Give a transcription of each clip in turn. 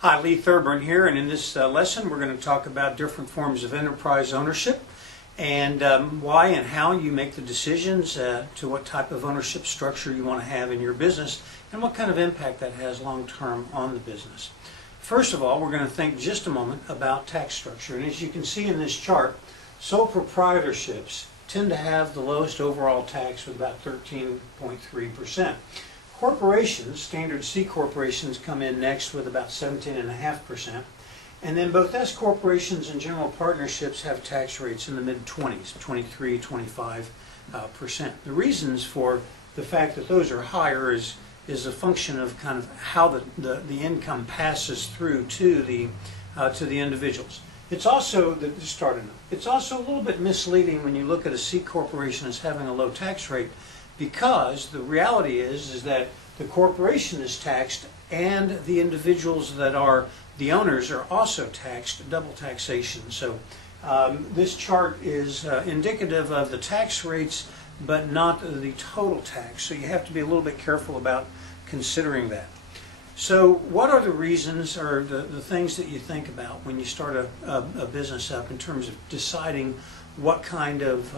Hi, Lee Thurburn here, and in this lesson we're going to talk about different forms of enterprise ownership and why and how you make the decisions to what type of ownership structure you want to have in your business and what kind of impact that has long-term on the business. First of all, we're going to think just a moment about tax structure, and as you can see in this chart, sole proprietorships tend to have the lowest overall tax with about 13.3%. Corporations, standard C corporations, come in next with about 17.5%. And then both S corporations and general partnerships have tax rates in the mid-20s, 23, 25%. The reasons for the fact that those are higher is a function of kind of how the income passes through to the individuals. It's also, it's also a little bit misleading when you look at a C corporation as having a low tax rate, because the reality is that the corporation is taxed and the individuals that are the owners are also taxed, double taxation. So this chart is indicative of the tax rates but not the total tax. So you have to be a little bit careful about considering that. So what are the reasons or the things that you think about when you start a business up in terms of deciding what kind of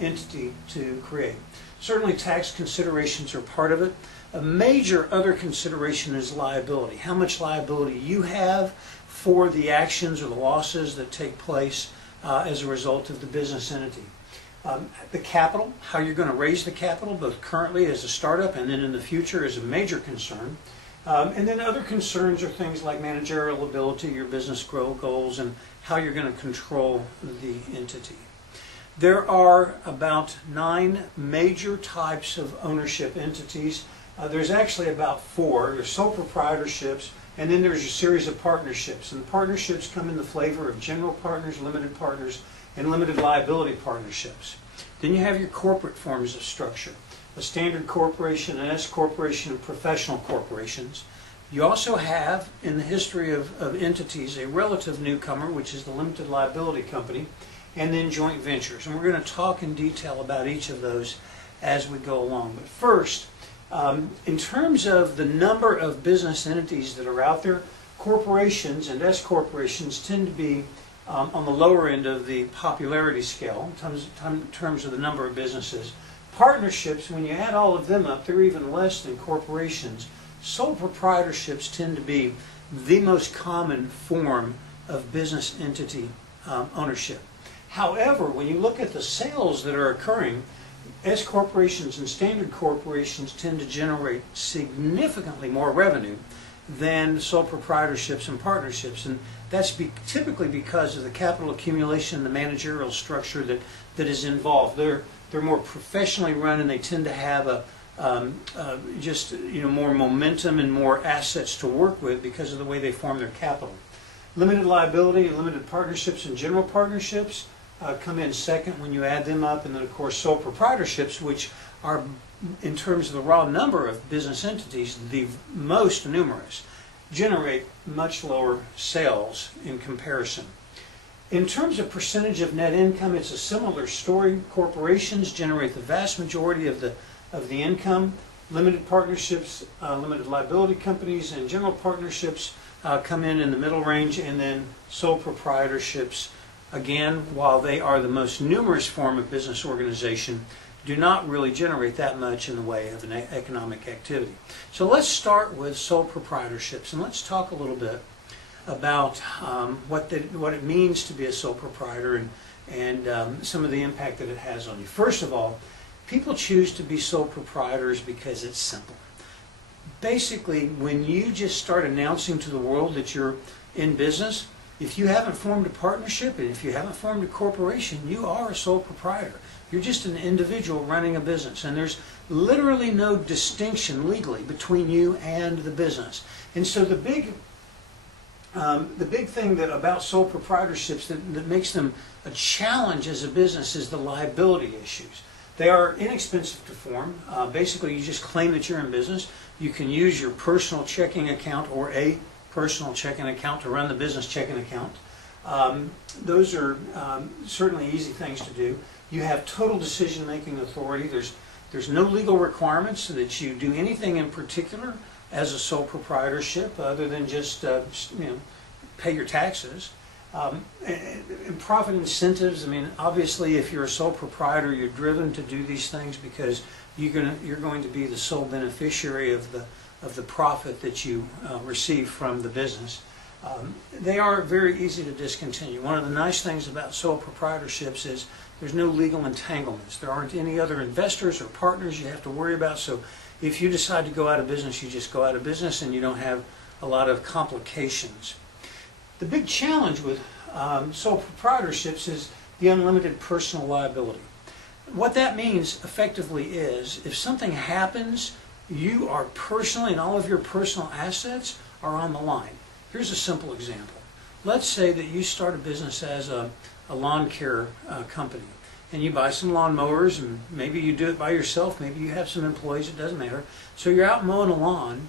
entity to create? Certainly tax considerations are part of it. A major other consideration is liability. How much liability you have for the actions or the losses that take place as a result of the business entity. The capital, how you're going to raise the capital, both currently as a startup and then in the future, is a major concern. And then other concerns are things like managerial ability, your business growth goals, and how you're going to control the entity. There are about 9 major types of ownership entities. There's actually about 4. There's sole proprietorships, and then there's a series of partnerships. And the partnerships come in the flavor of general partners, limited partners, and limited liability partnerships. Then you have your corporate forms of structure: a standard corporation, an S corporation, and professional corporations. You also have, in the history of entities, a relative newcomer, which is the limited liability company, and then joint ventures. And we're going to talk in detail about each of those as we go along. But first, in terms of the number of business entities that are out there, corporations and S corporations tend to be on the lower end of the popularity scale in terms of the number of businesses. Partnerships, when you add all of them up, they're even less than corporations. Sole proprietorships tend to be the most common form of business entity ownership. However, when you look at the sales that are occurring, S corporations and standard corporations tend to generate significantly more revenue than sole proprietorships and partnerships, and that's typically because of the capital accumulation, the managerial structure that is involved. They're more professionally run, and they tend to have more momentum and more assets to work with because of the way they form their capital. Limited liability, limited partnerships, and general partnerships come in second when you add them up, and then of course sole proprietorships, which are, in terms of the raw number of business entities, the most numerous, generate much lower sales in comparison. In terms of percentage of net income, it's a similar story. Corporations generate the vast majority of the income. Limited partnerships, limited liability companies, and general partnerships come in the middle range, and then sole proprietorships, again, while they are the most numerous form of business organization, do not really generate that much in the way of an economic activity. So let's start with sole proprietorships, and let's talk a little bit about what it means to be a sole proprietor and some of the impact that it has on you. First of all, people choose to be sole proprietors because it's simple. Basically, when you just start announcing to the world that you're in business, if you haven't formed a partnership and if you haven't formed a corporation, you are a sole proprietor. You're just an individual running a business, and there's literally no distinction legally between you and the business. And so the big thing about sole proprietorships that makes them a challenge as a business is the liability issues. They are inexpensive to form. Basically, you just claim that you're in business. You can use your personal checking account or a personal checking account to run the business checking account. Those are certainly easy things to do. You have total decision-making authority. There's no legal requirements that you do anything in particular as a sole proprietorship, other than just pay your taxes. And profit incentives, I mean, obviously if you're a sole proprietor, you're driven to do these things because you're going to be the sole beneficiary of the profit that you receive from the business. They are very easy to discontinue. One of the nice things about sole proprietorships is there's no legal entanglements. There aren't any other investors or partners you have to worry about. So if you decide to go out of business, you just go out of business and you don't have a lot of complications. The big challenge with sole proprietorships is the unlimited personal liability. What that means effectively is if something happens, you are personally, and all of your personal assets are on the line. Here's a simple example. Let's say that you start a business as a lawn care company, and you buy some lawn mowers, and maybe you do it by yourself, maybe you have some employees, it doesn't matter. So you're out mowing a lawn,